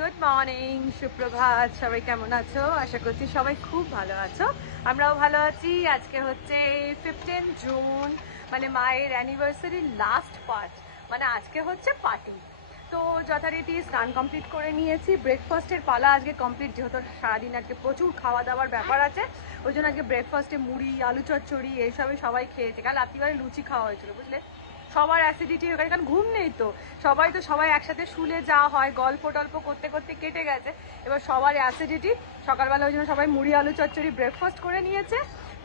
Good morning, সুপ্রভাত। সবাই কেমন আছো? আশা করছি সবাই খুব ভালো আছো। আমরাও ভালো আছি। আজকে হচ্ছে 15 জুন, মানে মায়ের অ্যানিভার্সারি লাস্ট পার্ট, মানে আজকে হচ্ছে পার্টি। তো যথারীতি স্নান কমপ্লিট করে নিয়েছি। ব্রেকফাস্টের পালা আজকে কমপ্লিট, যেহেতু সারাদিন আজকে প্রচুর খাওয়া দাওয়ার ব্যাপার আছে, ওই জন্য আজকে ব্রেকফাস্টে মুড়ি, আলু চচ্চড়ি এইসবই সবাই খেয়েছে। কাল রাত্রিবেলায় লুচি খাওয়া হয়েছিল, বুঝলে। সবার অ্যাসিডিটি হয়ে গেছে, কারণ ঘুম নেই তো। সবাই একসাথে শুলে যাওয়া হয়, গল্প টল্প করতে করতে কেটে গেছে। এবার সবার অ্যাসিডিটি, সকালবেলা ওই জন্য সবাই মুড়ি আলু চচ্চড়ি ব্রেকফাস্ট করে নিয়েছে।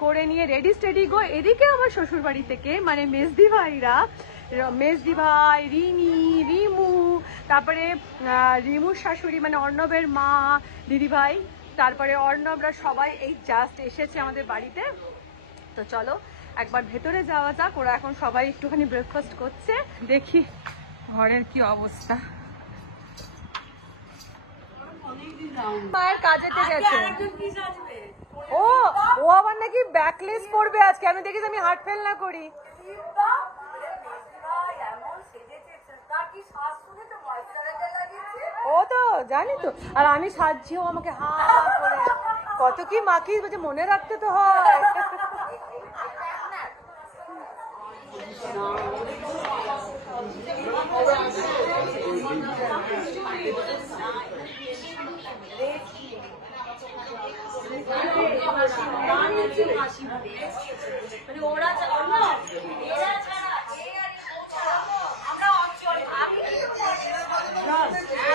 করে নিয়ে রেডি স্টেডি গো। এদিকে আমার শ্বশুর বাড়ি থেকে, মানে মেজদি ভাইরা, মেজদি ভাই, রিনি, রিমু, তারপরে রিমুর শাশুড়ি মানে অর্ণবের মা, দিদিভাই, তারপরে অর্ণবরা সবাই এই জাস্ট এসেছে আমাদের বাড়িতে। তো চলো একবার ভেতরে যাওয়া যাক। ওরা এখন সবাই একটুখানি ব্রেকফাস্ট করছে। দেখি ঘরের কি অবস্থা। মায়ের কাজেতে গেছে। ও ও আবার নাকি ব্যাকলেস পরবে আজকে। আমি দেখিস আমি হার্ট ফেল না করি। ও তো জানি তো, আর আমি সাজছিও, আমাকে হা করে কত কি মাখি, বলছে মনে রাখতে তো হয়।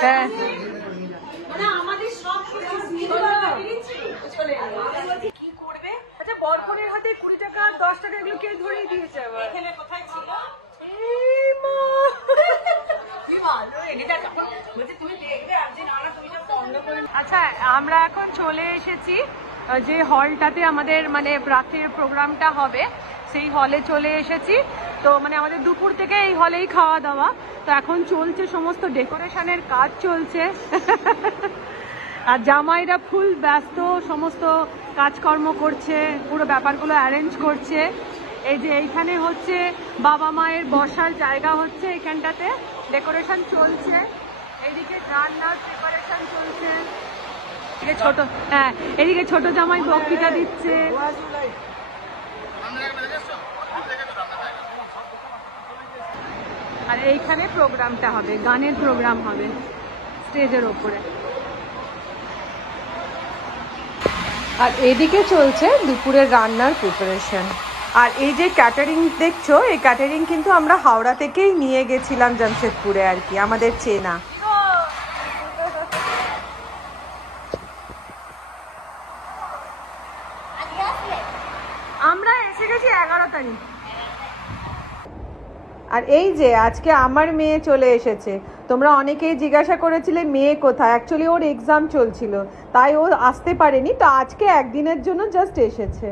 হ্যাঁ, কি করবে? আচ্ছা, বরকনের হাতে 20 টাকা 10 টাকা এগুলো কে ধরিয়ে দিয়েছে? আবার কোথায় ছিল? আচ্ছা, আমরা এখন চলে এসেছি যে হলটাতে আমাদের মানে রাত্রির প্রোগ্রামটা হবে, সেই হলে চলে এসেছি। তো মানে আমাদের দুপুর থেকে এই হলেই খাওয়া দাওয়া। তো এখন চলছে সমস্ত ডেকোরেশনের কাজ চলছে। আর জামাইরা ফুল ব্যস্ত, সমস্ত কাজকর্ম করছে, পুরো ব্যাপারগুলো অ্যারেঞ্জ করছে। এই যে এইখানে হচ্ছে বাবা মায়ের বসার জায়গা, হচ্ছে এখানটাতে ডেকোরেশন চলছে। এইদিকে রান্নার প্রিপারেশন চলছে। এদিকে ছোট, হ্যাঁ, এদিকে ছোট জামাই বক্তৃতা দিচ্ছে। আর এইখানে প্রোগ্রামটা হবে, গানের প্রোগ্রাম হবে স্টেজের ওপরে। আর এদিকে চলছে দুপুরের রান্নার প্রিপারেশন। আর এই যে ক্যাটারিং দেখছো, এই ক্যাটারিং কিন্তু আমরা হাওড়া থেকেই নিয়ে গেছিলাম জামশেদপুরে, আর কি আমাদের চেনা। আমরা এসে গেছি 11 তারিখ। আর এই যে আজকে আমার মেয়ে চলে এসেছে। তোমরা অনেকেই জিজ্ঞাসা করেছিলে মেয়ে কোথায়। অ্যাকচুয়ালি ওর এক্সাম চলছিল, তাই ও আসতে পারেনি। তো আজকে একদিনের জন্য জাস্ট এসেছে।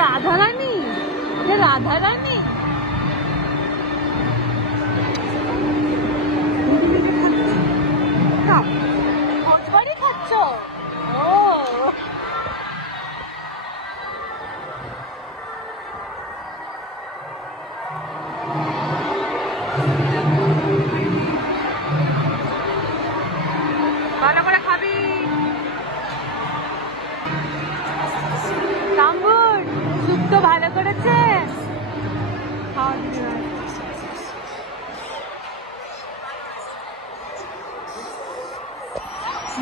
রাধারানী, রাধারানী ভোজবাড়ি খাচ্ছ? ও ভালো করে খাবি। তাম্বু করেছে?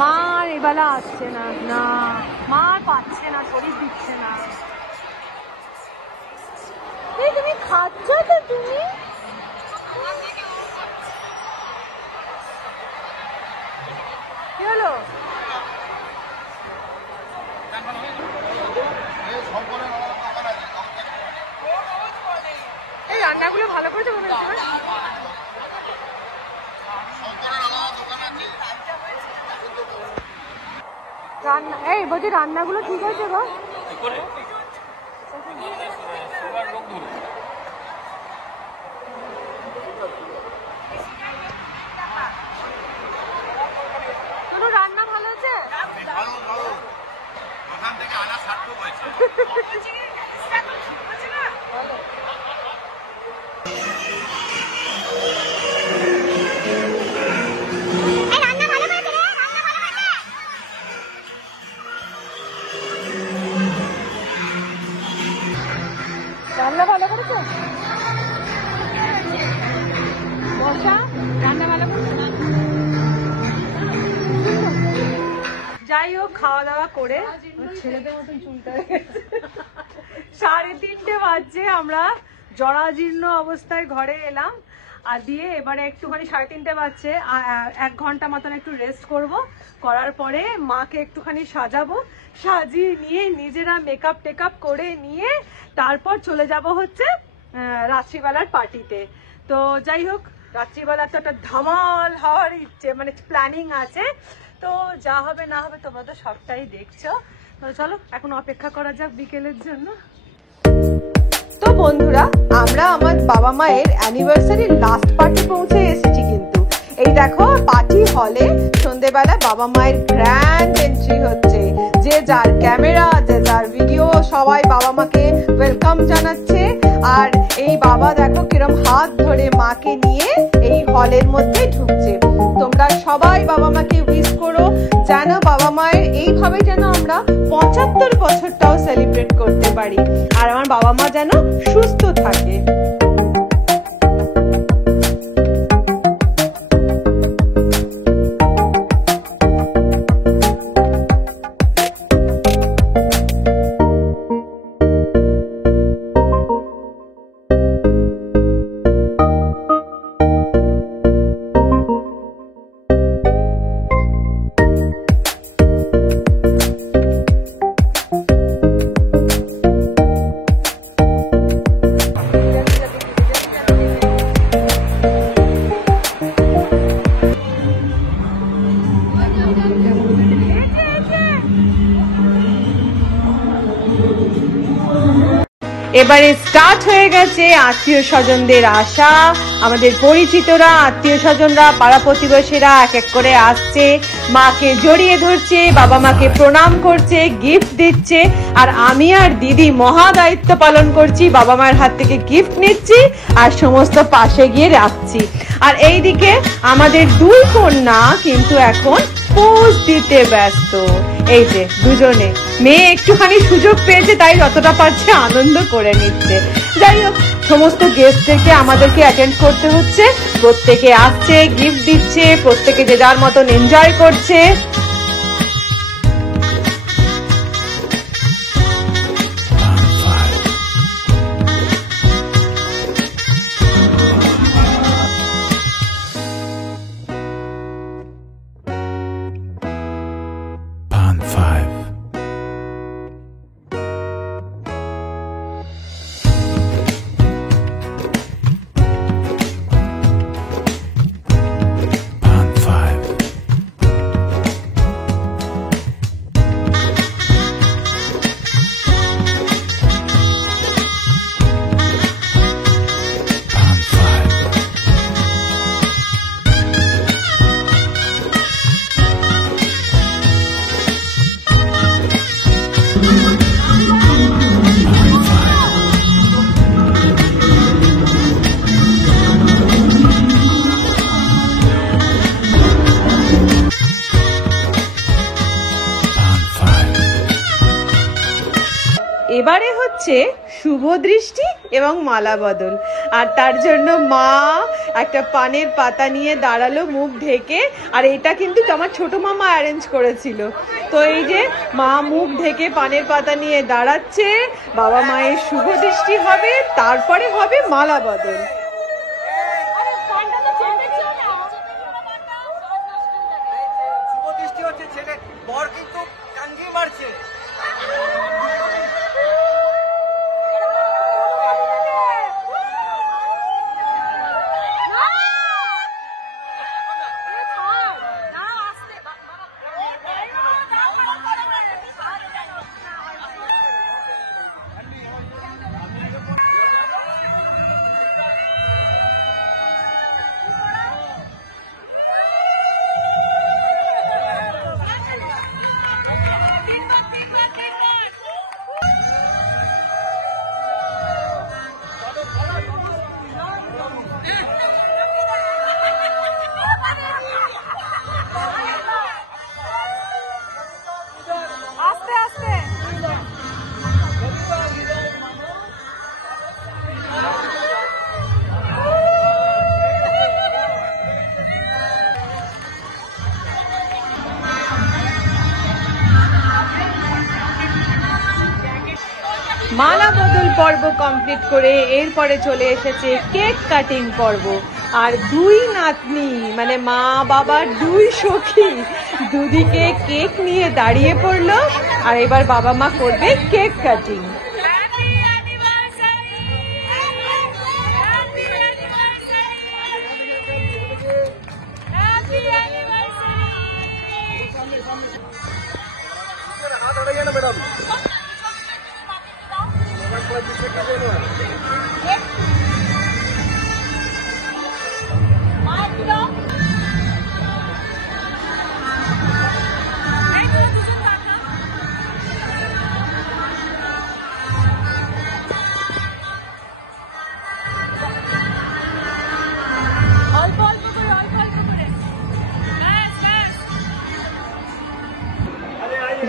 মা এবেলা আসছে না, না মা পাচ্ছে না, শরীর দিচ্ছে না। তুমি খাচ্ছ তো? তুমি কি হলো? এই রান্নাগুলো ভালো করে দেবো। রান্না এই বলছি রান্নাগুলো ঠিক আছে গো? রান্না ভালো হয়েছে? রান্না ভালো করেছে বর্ষা? রান্না ভালো করেছে? যাই হোক, খাওয়া দাওয়া করে ছেলেদের মতন চুলটা 3:30 বাজছে। আমরা জরাজীর্ণ অবস্থায় ঘরে এলাম আর দিয়ে এবারে একটুখানি 3:30 বাজছে, 1 ঘন্টা মতন একটু রেস্ট করব। করার পরে মাকে একটুখানি সাজাবো, সাজিয়ে নিয়ে নিজেরা মেকআপ টেকআপ করে নিয়ে তারপর চলে যাব হচ্ছে রাত্রিবেলার পার্টিতে। তো যাই হোক, রাত্রিবেলা তো একটা ধামাল হওয়ার ইচ্ছে, মানে প্ল্যানিং আছে। তো যা হবে না হবে তোমরা তো সবটাই দেখছো। তো চলো এখন অপেক্ষা করা যাক বিকেলের জন্য। তো বন্ধুরা, আমরা আমার বাবা মায়ের অ্যানিভার্সারির লাস্ট পার্টি পৌঁছে এসেছি। কিন্তু এই দেখো পার্টি হলে সন্ধ্যেবেলা বাবা মায়ের গ্র্যান্ড এন্ট্রি হচ্ছে। যে যার ক্যামেরা, যে যার ভিডিও, সবাই বাবা মাকে ওয়েলকাম জানাচ্ছে। আর এই বাবা দেখো কিরম হাত ধরে মাকে নিয়ে এই হলের মধ্যে ঢুকছে। তোমরা সবাই বাবা মাকে উইশ করো, যেন বাবা মায়ের এইভাবে যেন আমরা 75 বছরটাও সেলিব্রেট করতে পারি, আর আমার বাবা মা যেন সুস্থ থাকে। এবারে স্টার্ট হয়ে গেছে আত্মীয় স্বজনদের আসা। আমাদের পরিচিতরা, আত্মীয় স্বজনরা, পাড়া প্রতিবেশীরা এক এক করে আসছে, মাকে জড়িয়ে ধরছে, বাবা মাকে প্রণাম করছে, গিফট দিচ্ছে। আর আমি আর দিদি মহা দায়িত্ব পালন করছি, বাবা মায়ের হাত থেকে গিফট নিচ্ছি আর সমস্ত পাশে গিয়ে রাখছি। আর এইদিকে আমাদের 2 কন্যা কিন্তু এখন পোজ দিতে ব্যস্ত। এই যে দুজনে, মেয়ে একটুখানি সুযোগ পেয়েছে তাই যতটা পারছে আনন্দ করে নিচ্ছে। যাই হোক, সমস্ত গেস্টদেরকে আমাদেরকে অ্যাটেন্ড করতে হচ্ছে। প্রত্যেকে আসছে, গিফট দিচ্ছে, প্রত্যেকে যে যার মতন এনজয় করছে। এবারে হচ্ছে শুভ দৃষ্টি এবং মালা বদল, আর তার জন্য মা একটা পানের পাতা নিয়ে দাঁড়ালো মুখ ঢেকে। আর এটা কিন্তু আমার ছোট মামা অ্যারেঞ্জ করেছিল। তো এই যে মা মুখ ঢেকে পানের পাতা নিয়ে দাঁড়াচ্ছে, বাবা মায়ের শুভ দৃষ্টি হবে, তারপরে হবে মালা বদল। মালা বদল পর্ব কমপ্লিট করে এরপরে চলে এসেছে কেক কাটিং পর্ব। আর দুই নাতনি মানে মা বাবার দুই সখী দুদিকে কেক নিয়ে দাঁড়িয়ে পড়লো, আর এবার বাবা মা করবে কেক কাটিং।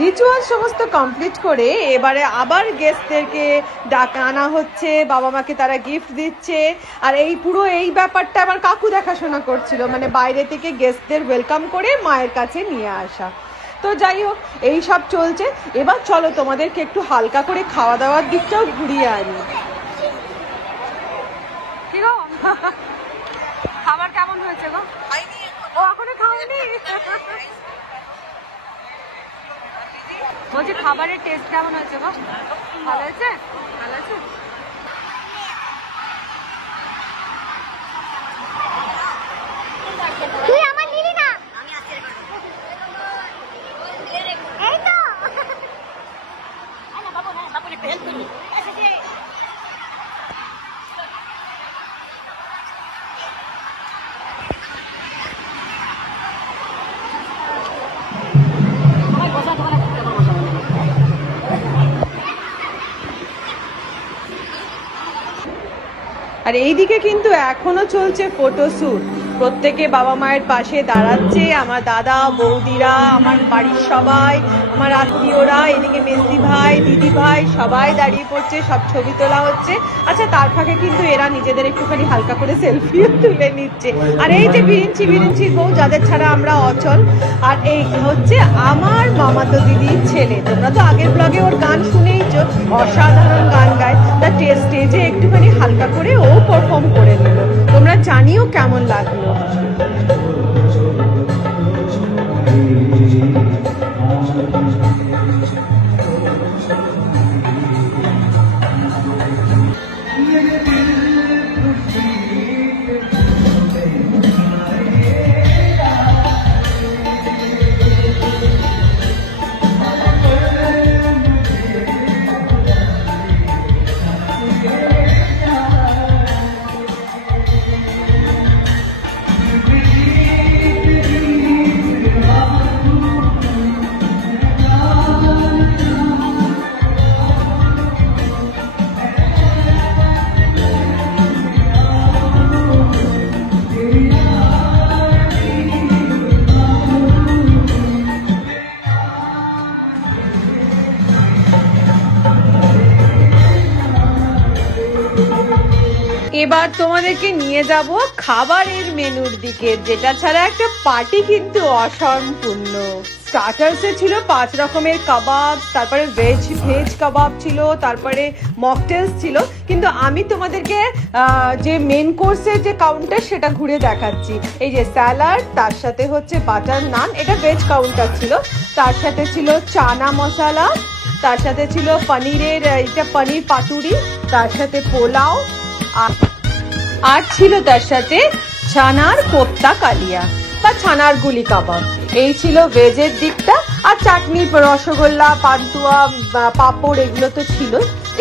রিচুয়াল সমস্ত কমপ্লিট করে এবারে আবার গেস্টদেরকে ডাকা আনা হচ্ছে, বাবা মাকে তারা গিফট দিচ্ছে। আর এই পুরো এই ব্যাপারটা আমার কাকু দেখাশোনা করছিল, মানে বাইরে থেকে গেস্টদের ওয়েলকাম করে মায়ের কাছে নিয়ে আসা। তো যাই হোক, এই সব চলছে। এবার চলো তোমাদেরকে একটু হালকা করে খাওয়া দাওয়ার দিকটাও ঘুরিয়ে আনি। কি গো, খাবার কেমন হয়েছে গো? ও এখনো খাওনি? বলছি খাবারের টেস্ট কেমন হয়েছে গো? ভালো হয়েছে? ভালো আছে? তুই আমার নিলি না, আমি আজকে এই তো আরে বাবু না, বাবু একটু হেল্প করবি। আর এইদিকে কিন্তু এখনো চলছে ফটোশুট। প্রত্যেকে বাবা মায়ের পাশে দাঁড়াচ্ছে, আমার দাদা বৌদিরা, আমার বাড়ির সবাই, আমার আত্মীয়রা, এদিকে মেসি ভাই দিদি ভাই সবাই দাঁড়িয়ে পড়ছে, সব ছবি তোলা হচ্ছে। আচ্ছা, তার ফাঁকে কিন্তু এরা নিজেদের একটুখানি হালকা করে সেলফিও তুলে নিচ্ছে। আর এই যে বিরিঞ্চির বউ, যাদের ছাড়া আমরা অচল। আর এই হচ্ছে আমার মামাতো দিদির ছেলে। তোমরা তো আগের ব্লগে ওর গান শুনেইছো, অসাধারণ গান গায়। তা স্টেজে একটুখানি হালকা করে ও পারফর্ম করে নিল। তোমরা জানিও কেমন লাগলো। এবার তোমাদেরকে নিয়ে যাব খাবারের মেনুর দিকে, যেটা ছাড়া একটা পার্টি কিন্তু অসম্পূর্ণ। স্টার্টার্সে ছিল 5 রকমের কাবাব, তারপরে ভেজ কাবাব ছিল, তারপরে মকটেলস ছিল। কিন্তু আমি তোমাদেরকে যে মেন কোর্সের যে কাউন্টার সেটা ঘুরে দেখাচ্ছি। এই যে স্যালাড, তার সাথে হচ্ছে বাটার নান, এটা ভেজ কাউন্টার ছিল। তার সাথে ছিল চানা মশলা, তার সাথে ছিল পনিরের এটা পনির পাতুরি, তার সাথে পোলাও, আর ছিল তার সাথে ছানার কোপ্তা কালিয়া বা ছানার গুলি কাবাব। এই ছিল ভেজের দিকটা। আর চাটনি, রসগোল্লা, পান্তুয়া, পাঁপড় এগুলো তো ছিল।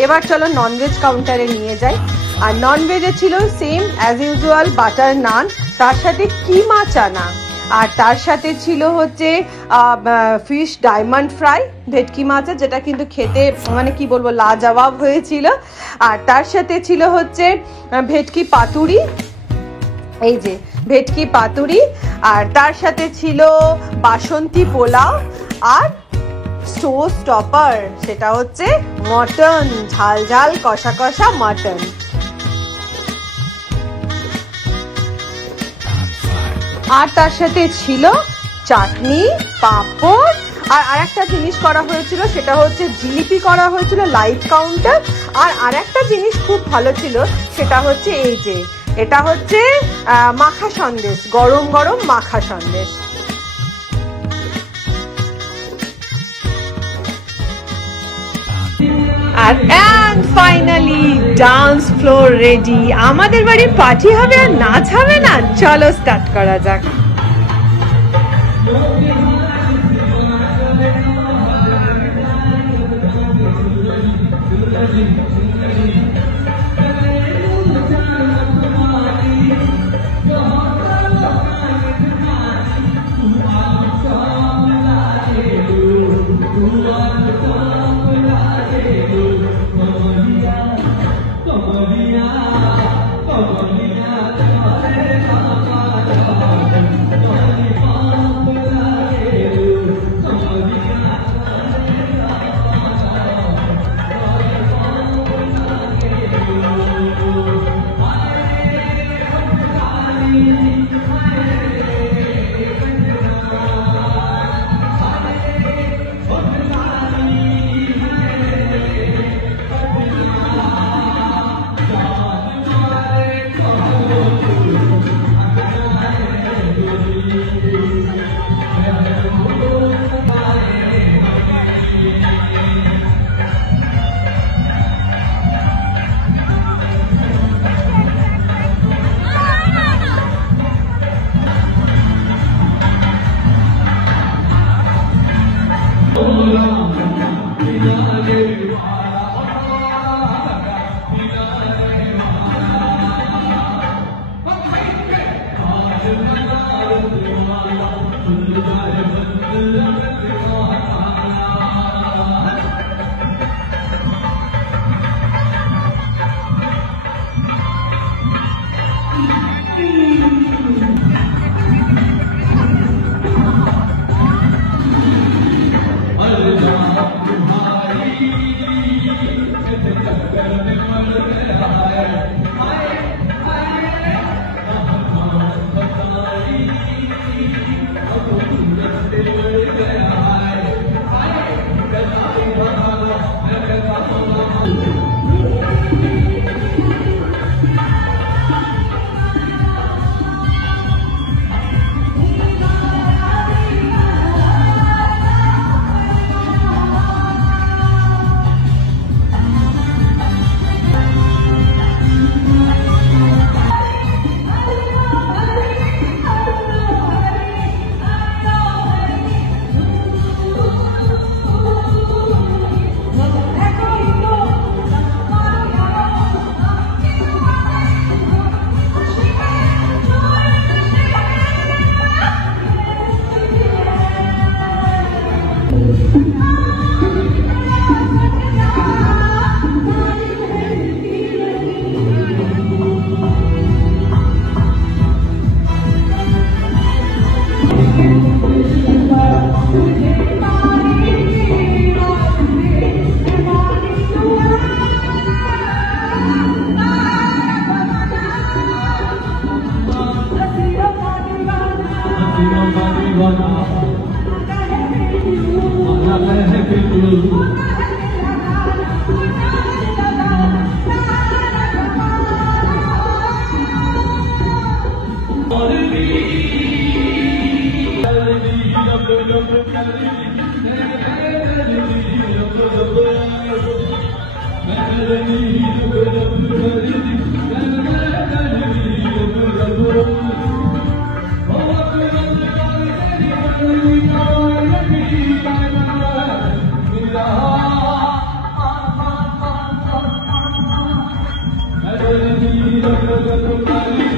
এবার চলো ননভেজ কাউন্টারে নিয়ে যাই। আর ননভেজে ছিল সেম অ্যাজ ইউজুয়াল বাটার নান, তার সাথে কিমা চানা, আর তার সাথে ছিল হচ্ছে ফিশ ডায়মন্ড ফ্রাই, ভেটকি মাছের, যেটা কিন্তু খেতে মানে কি বলবো লাজবাব হয়েছিল। আর তার সাথে ছিল হচ্ছে ভেটকি পাতুরি, এই যে ভেটকি পাতুরি, আর তার সাথে ছিল বাসন্তী পোলাও, আর শো স্টপার, সেটা হচ্ছে মটন, ঝাল ঝাল কষা কষা মটন। আর তার সাথে ছিল চাটনি, পাঁপড়, আর আরেকটা জিনিস করা হয়েছিল, সেটা হচ্ছে জিলিপি করা হয়েছিল লাইট কাউন্টার। আর আরেকটা জিনিস খুব ভালো ছিল, সেটা হচ্ছে এই যে এটা হচ্ছে মাখা সন্দেশ, গরম গরম মাখা সন্দেশ। আর ফাইনালি ডান্স ফ্লোর রেডি। আমাদের বাড়ির পার্টি হবে আর নাচ হবে না? চলো স্টার্ট করা যাক। Thank you.